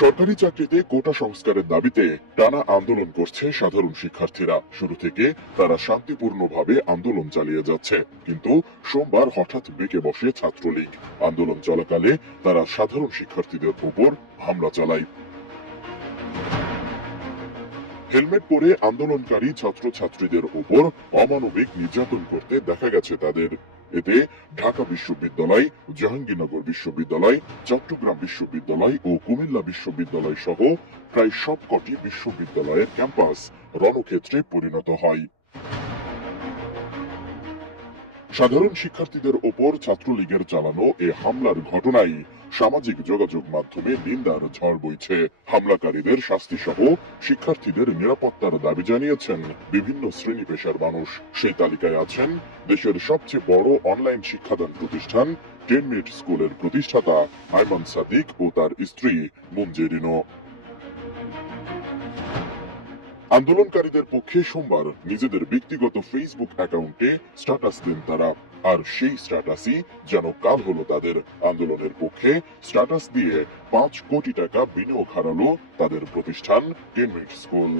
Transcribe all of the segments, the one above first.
সরকারি চাকরিতে কোটা সংস্কারের দাবিতে টানা আন্দোলন করছে সাধারণ শিক্ষার্থীরা। শুরু থেকে তারা শান্তিপূর্ণভাবে আন্দোলন চালিয়ে যাচ্ছে, কিন্তু সোমবার হঠাৎ বেঁকে বসে ছাত্রলীগ। আন্দোলন চলাকালে তারা সাধারণ শিক্ষার্থীদের উপর হামলা চালায়। হেলমেট পরে আন্দোলনকারী ছাত্রছাত্রীদের উপর অমানবিক নির্যাতন করতে দেখা গেছে তাদের। এতে ঢাকা বিশ্ববিদ্যালয়, জাহাঙ্গীরনগর বিশ্ববিদ্যালয়, চট্টগ্রাম বিশ্ববিদ্যালয় ও কুমিল্লা বিশ্ববিদ্যালয় সহ প্রায় সবকটি বিশ্ববিদ্যালয়ের ক্যাম্পাস রণক্ষেত্রে পরিণত হয়। সাধারণ শিক্ষার্থীদের ওপর ছাত্রলীগের চালানো এ হামলার ঘটনায় সামাজিক যোগাযোগ মাধ্যমে নিন্দার ঝড় বইছে। হামলাকারীদের শাস্তি সহ শিক্ষার্থীদের নিরাপত্তার দাবি জানিয়েছেন বিভিন্ন শ্রেণী পেশার মানুষ। সেই তালিকায় আছেন দেশের সবচেয়ে বড় অনলাইন শিক্ষাদান প্রতিষ্ঠান 10 মিনিট স্কুলের প্রতিষ্ঠাতা আইমান সাদিক ও তার স্ত্রী মুনজেরিনও। আন্দোলনকারীদের পক্ষে সোমবার নিজেদের ব্যক্তিগত ফেসবুক অ্যাকাউন্টে স্ট্যাটাস দেন তারা। আর সেই স্ট্যাটাসই যেন কাল হলো তাদের। আন্দোলনের পক্ষে স্ট্যাটাস দিয়ে 5 কোটি টাকা বিনিয়োগ হারালো তাদের প্রতিষ্ঠান 10 মিনিট স্কুল।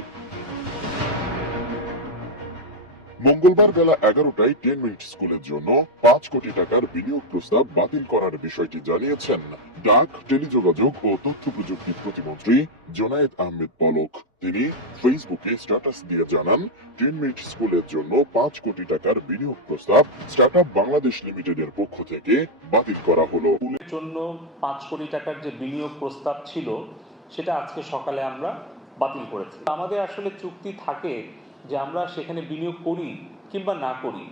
মঙ্গলবার বেলা 11টায় 10 মিনিট স্কুলের জন্য 5 কোটি টাকার বিনিয়োগ প্রস্তাব বাতিল করার বিষয়টি জানিয়েছেন ডাক, টেলিযোগাযোগ ও তথ্য প্রযুক্তি প্রতিমন্ত্রী জোনায়েদ আহমেদ পলক। তিনি ফেসবুকে স্ট্যাটাস দিয়ে জানান, 10 মিনিট স্কুলের জন্য 5 কোটি টাকার বিনিয়োগ প্রস্তাব স্টার্টআপ বাংলাদেশ লিমিটেডের পক্ষ থেকে বাতিল করা হলো। স্কুলের জন্য 5 কোটি টাকার যে বিনিয়োগ প্রস্তাব ছিল সেটা আজকে সকালে আমরা বাতিল করেছি। আমাদের আসলে চুক্তি থাকে যে আমরা সেখানে বিনিয়োগ করি কিংবা না করি,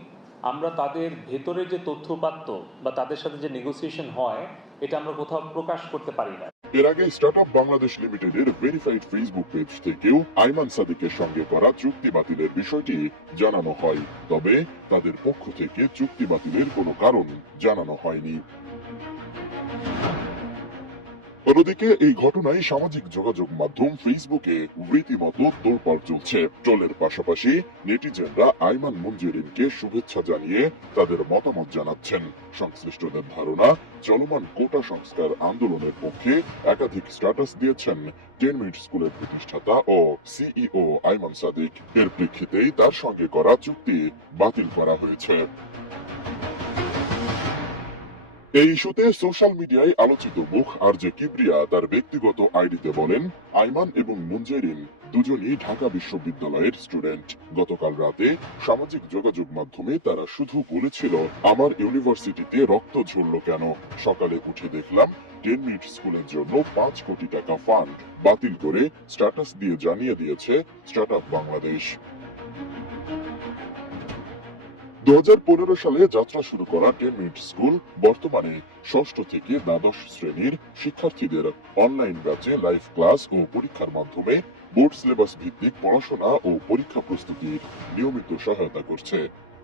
আমরা তাদের ভেতরে যে তথ্যপাত্র বা তাদের সাথে যে নেগোসিয়েশন হয় এটা আমরা কোথাও প্রকাশ করতে পারি না। এর আগে স্টার্টআপ বাংলাদেশ লিমিটেডের ভেরিফাইড ফেসবুক পেজ থেকেও আইমান সাদিকের সঙ্গে করা চুক্তি বাতিলের বিষয়টি জানানো হয়, তবে তাদের পক্ষ থেকে চুক্তি বাতিলের কোনো কারণ জানানো হয়নি। অন্যদিকে এই ঘটনায় সামাজিক যোগাযোগ মাধ্যম ফেসবুকে রীতিমতো তোলপাড় চলছে। ট্রোলের পাশাপাশি নেটিজেনরা আইমান মুনজেরিনকে শুভেচ্ছা জানিয়ে তাদের মতামত জানাচ্ছেন। সংশ্লিষ্টদের ধারণা, চলমান কোটা সংস্কার আন্দোলনের পক্ষে একাধিক স্ট্যাটাস দিয়েছেন 10 মিনিট স্কুলের প্রতিষ্ঠাতা ও সিইও আইমান সাদিক। এর প্রেক্ষিতেই তার সঙ্গে করা চুক্তি বাতিল করা হয়েছে। এই ইস্যুতে সোশ্যাল মিডিয়ায় আলোচিত মুখ আরজে কিবরিয়া তার ব্যক্তিগত আইডিতে বলেন, আইমান এবং মুনজেরিন দুজনই ঢাকা বিশ্ববিদ্যালয়ের স্টুডেন্ট। গতকাল রাতে সামাজিক যোগাযোগ মাধ্যমে তারা শুধু বলেছিল, আমার ইউনিভার্সিটিতে রক্ত ঝরল কেন। সকালে উঠে দেখলাম 10 মিনিট স্কুলের জন্য 5 কোটি টাকা ফান্ড বাতিল করে স্ট্যাটাস দিয়ে জানিয়ে দিয়েছে স্টার্টআপ বাংলাদেশ। 2015 সালে যাত্রা শুরু করা 10 মিনিট স্কুল বর্তমানে ষষ্ঠ থেকে দ্বাদশ শ্রেণীর শিক্ষার্থীদের অনলাইন ব্যাচে লাইভ ক্লাস ও পরীক্ষার মাধ্যমে বোর্ড সিলেবাস ভিত্তিক পড়াশোনা ও পরীক্ষা প্রস্তুতির নিয়মিত সহায়তা করছে।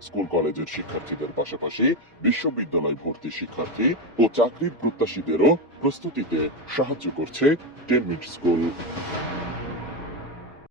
স্কুল কলেজের শিক্ষার্থীদের পাশাপাশি বিশ্ববিদ্যালয় ভর্তি শিক্ষার্থী ও চাকরির প্রত্যাশীদেরও প্রস্তুতিতে সাহায্য করছে 10 মিনিট স্কুল।